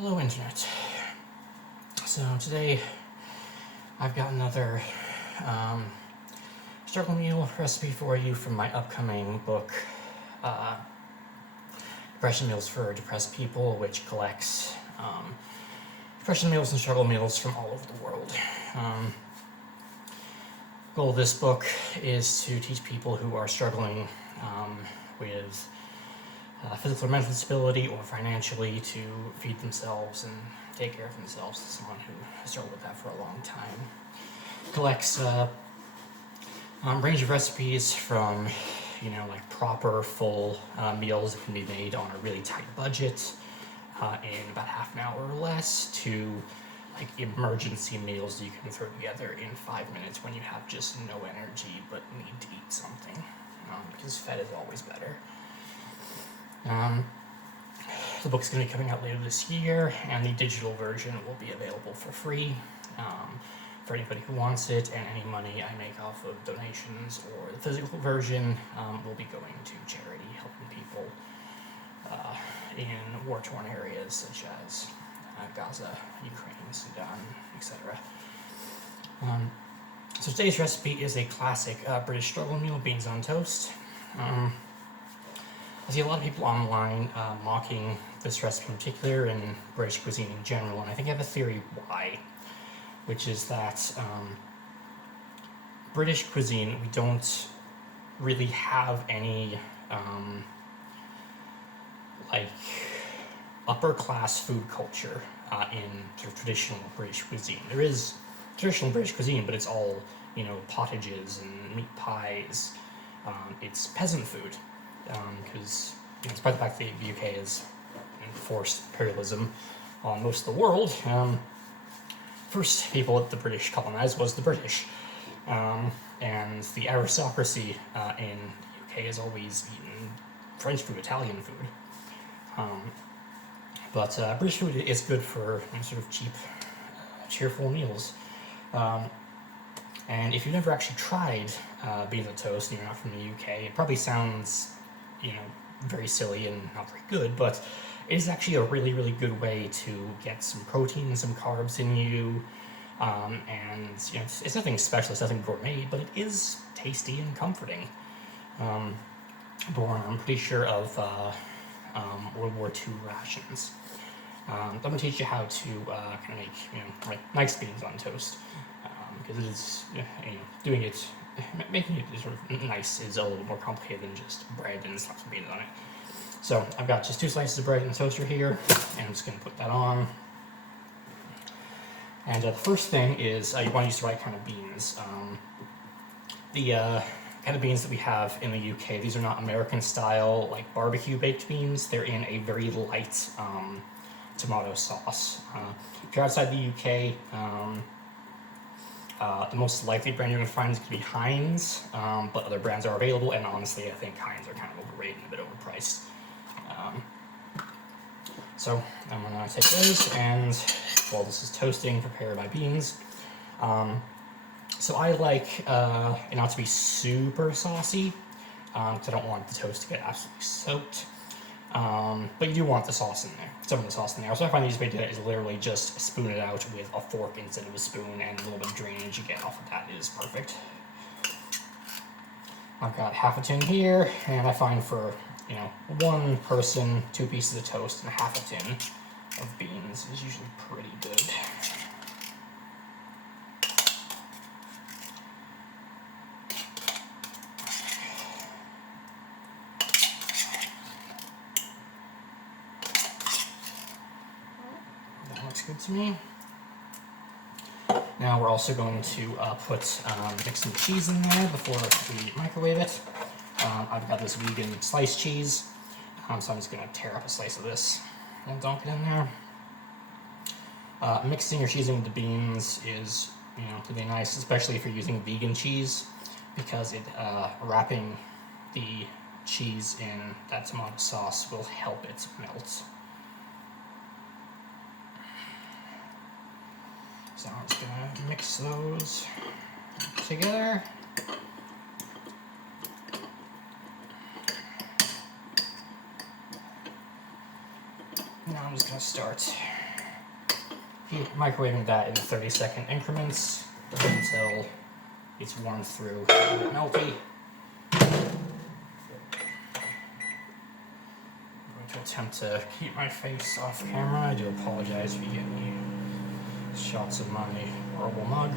Hello, Internet. So today I've got another struggle meal recipe for you from my upcoming book, Depression Meals for Depressed People, which collects depression meals and struggle meals from all over the world. The goal of this book is to teach people who are struggling with physical or mental disability or financially to feed themselves and take care of themselves. Someone who has struggled with that for a long time. Collects a range of recipes from, like proper full meals that can be made on a really tight budget in about half an hour or less, to like emergency meals you can throw together in 5 minutes when you have just no energy but need to eat something, because fed is always better. The book's going to be coming out later this year, and the digital version will be available for free for anybody who wants it, and any money I make off of donations or the physical version will be going to charity, helping people in war-torn areas such as Gaza, Ukraine, Sudan, etc. So today's recipe is a classic British struggle meal, beans on toast. I see a lot of people online mocking this recipe in particular and British cuisine in general, and I think I have a theory why, which is that British cuisine, we don't really have any like upper class food culture in sort of traditional British cuisine. There is traditional British cuisine, but it's all, pottages and meat pies. It's peasant food. Because despite the fact that the UK has enforced imperialism on most of the world, first people that the British colonized was the British, and the aristocracy in the UK has always eaten French food, Italian food, but British food is good for sort of cheap, cheerful meals. And if you've never actually tried beans on toast and you're not from the UK, it probably sounds very silly and not very good, but it is actually a really, really good way to get some protein and some carbs in you, and it's nothing special, it's nothing gourmet, but it is tasty and comforting. Born, I'm pretty sure, of World War II rations. I'm going to teach you how to kind of make like nice beans on toast, because it is, doing it, making it sort of nice is a little more complicated than just bread and slap some beans on it. So I've got just 2 slices of bread in the toaster here, and I'm just going to put that on. And the first thing is you want to use the right kind of beans. The kind of beans that we have in the UK, these are not American style like barbecue baked beans. They're in a very light tomato sauce. If you're outside the UK, the most likely brand you're going to find is going to be Heinz, but other brands are available, and honestly I think Heinz are kind of overrated and a bit overpriced. So I'm going to take those, and while this is toasting, prepare my beans. So I like it not to be super saucy, because I don't want the toast to get absolutely soaked. But you do want the sauce in there, some of the sauce in there. So I find the easiest way to do it is literally just spoon it out with a fork instead of a spoon, and a little bit of drainage you get off of that is perfect. I've got half a tin here, and I find for, one person, 2 pieces of toast and half a tin of beans is usually pretty good. Looks good to me. Now we're also going to mix some cheese in there before we microwave it. I've got this vegan sliced cheese, so I'm just going to tear up a slice of this and dunk it in there. Mixing your cheese in with the beans is, really nice, especially if you're using vegan cheese, because wrapping the cheese in that tomato sauce will help it melt. So I'm just going to mix those together. Now I'm just going to start keep microwaving that in 30-second increments until it's warmed through and melty. I'm going to attempt to keep my face off camera. I do apologize if you get any shots of my horrible mug.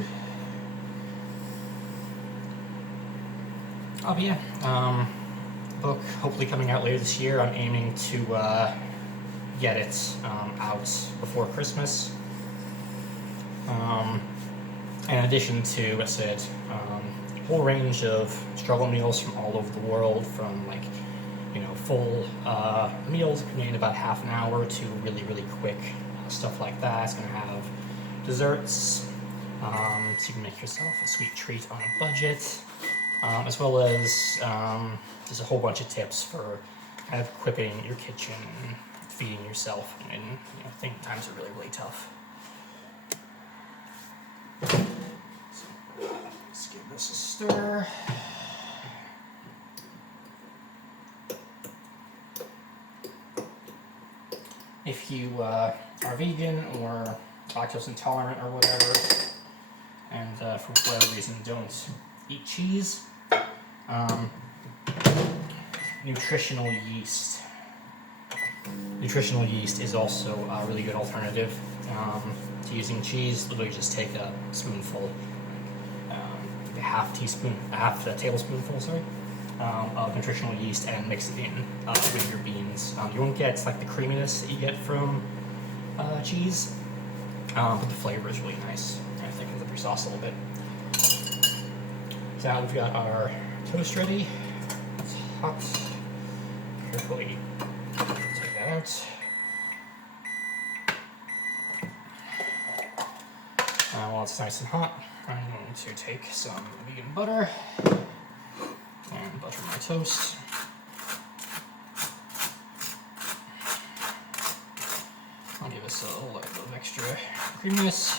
Oh, but yeah, book hopefully coming out later this year. I'm aiming to get it out before Christmas. In addition to, I said, a whole range of struggle meals from all over the world, from like, full meals that can be in about half an hour to really, really quick stuff like that. It's going to have desserts, so you can make yourself a sweet treat on a budget, as well as just a whole bunch of tips for kind of equipping your kitchen and feeding yourself when think times are really, really tough. So, let's give this a stir. If you are vegan or lactose intolerant or whatever, and for whatever reason don't eat cheese, nutritional yeast. Nutritional yeast is also a really good alternative to using cheese. Literally just take a spoonful, a half tablespoonful, of nutritional yeast and mix it in with your beans. You won't get like the creaminess that you get from cheese, but the flavor is really nice. I thickens up your sauce a little bit. So now we've got our toast ready. It's hot. Carefully take that out. While it's nice and hot, I'm going to take some vegan butter and butter my toast. I'll give this a little bit of extra creaminess.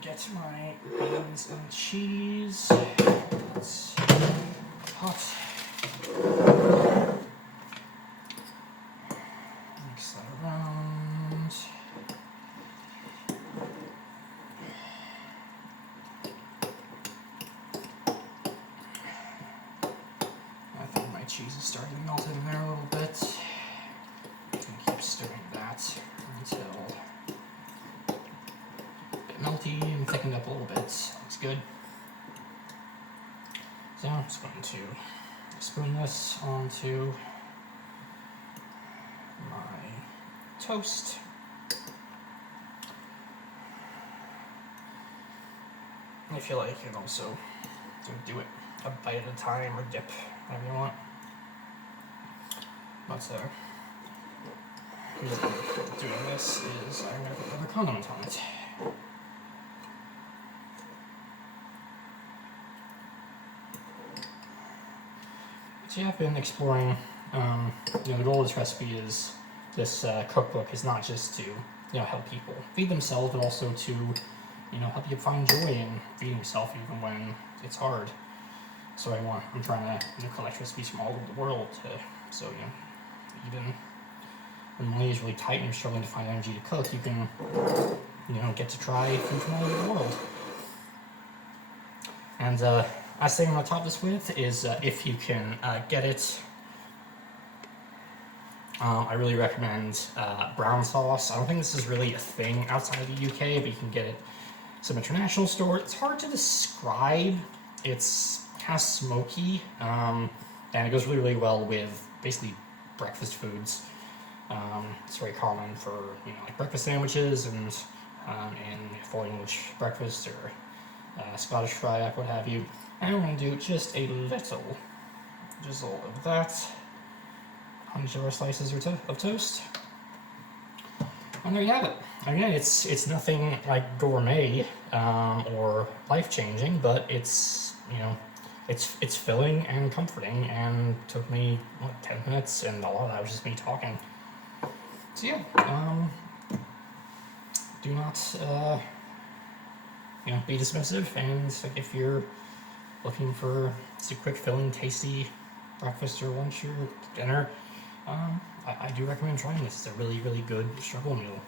Get my beans and cheese. It's hot. Mix that around. I think my cheese is starting to melt in there a little bit. I'm going to keep stirring that until melty and thickened up a little bit. Looks good. So I'm just going to spoon this onto my toast. I feel like you can also do it a bite at a time or dip, whatever you want. But doing this is I'm going to put another condiment on it. So yeah, I've been exploring, the goal of this recipe is, this cookbook is not just to, help people feed themselves, but also to, help you find joy in feeding yourself even when it's hard. So I'm trying to collect recipes from all over the world so even when money is really tight and you're struggling to find energy to cook, you can, get to try food from all over the world. And last thing I'm going to top this with is if you can get it, I really recommend brown sauce. I don't think this is really a thing outside of the UK, but you can get it some international stores. It's hard to describe. It's kind of smoky, and it goes really, really well with basically breakfast foods. It's very common for like breakfast sandwiches and in full English breakfast or Scottish fry, what have you. And I'm going to do just a little drizzle of that 100 slices of toast. And there you have it. Again, it's nothing like gourmet or life-changing, but it's, you know, it's filling and comforting, and took me 10 minutes, and a lot of that was just me talking. So yeah, do not be dismissive, and if you're looking for just a quick, filling, tasty breakfast or lunch or dinner, I do recommend trying this. It's a really, really good struggle meal.